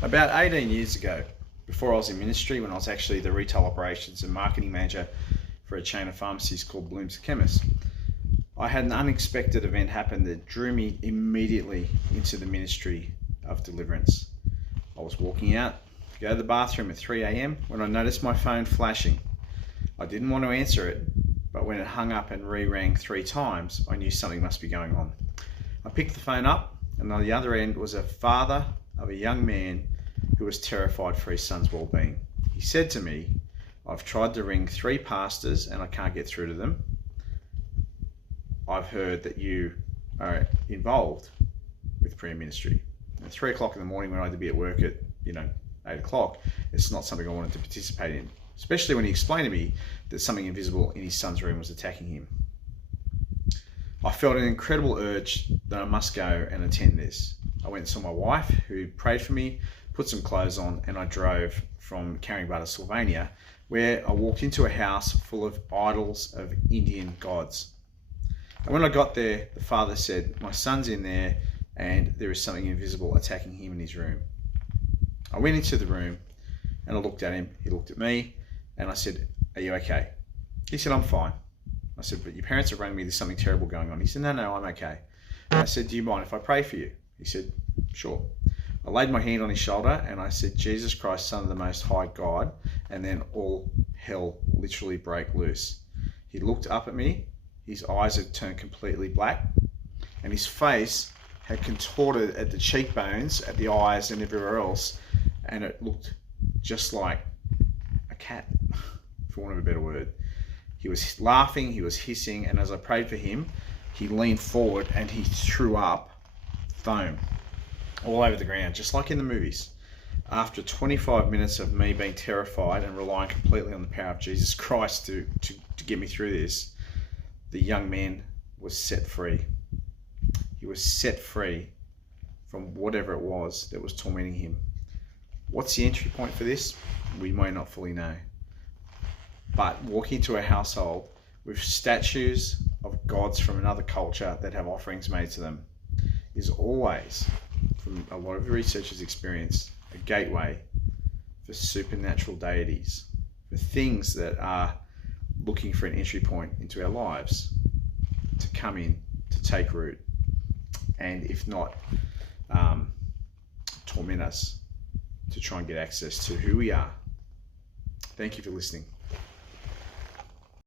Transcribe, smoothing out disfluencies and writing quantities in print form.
About 18 years ago, before I was in ministry, when I was actually the retail operations and marketing manager for a chain of pharmacies called Bloom's Chemist, I had an unexpected event happen that drew me immediately into the ministry of deliverance. I was walking out to go to the bathroom at 3 a.m. when I noticed my phone flashing. I didn't want to answer it, but when it hung up and re-rang 3 times, I knew something must be going on. I picked the phone up, and on the other end was a father of a young man who was terrified for his son's well-being. He said to me, "I've tried to ring 3 pastors and I can't get through to them. I've heard that you are involved with prayer ministry." At 3 o'clock in the morning when I had to be at work at 8 o'clock, it's not something I wanted to participate in, especially when he explained to me that something invisible in his son's room was attacking him. I felt an incredible urge that I must go and attend this. I went and saw my wife, who prayed for me, put some clothes on, and I drove from Carringbury to Sylvania, where I walked into a house full of idols of Indian gods. And when I got there, the father said, "My son's in there and there is something invisible attacking him in his room." I went into the room and I looked at him, he looked at me, and I said, "Are you okay?" He said, "I'm fine." I said, "But your parents have rang me, there's something terrible going on." He said, No, I'm okay." And I said, "Do you mind if I pray for you?" He said, "Sure." I laid my hand on his shoulder and I said, "Jesus Christ, Son of the Most High God," and then all hell literally broke loose. He looked up at me, his eyes had turned completely black, and his face had contorted at the cheekbones, at the eyes and everywhere else, and it looked just like a cat, for want of a better word. He was laughing, he was hissing, and as I prayed for him, he leaned forward and he threw up foam all over the ground, just like in the movies. After 25 minutes of me being terrified and relying completely on the power of Jesus Christ to get me through this, the young man was set free. He was set free from whatever it was that was tormenting him. What's the entry point for this? We may not fully know. But walking into a household with statues of gods from another culture that have offerings made to them is always, from a lot of researchers' experience, a gateway for supernatural deities, for things that are looking for an entry point into our lives to come in, to take root, and if not, torment us, to try and get access to who we are. Thank you for listening.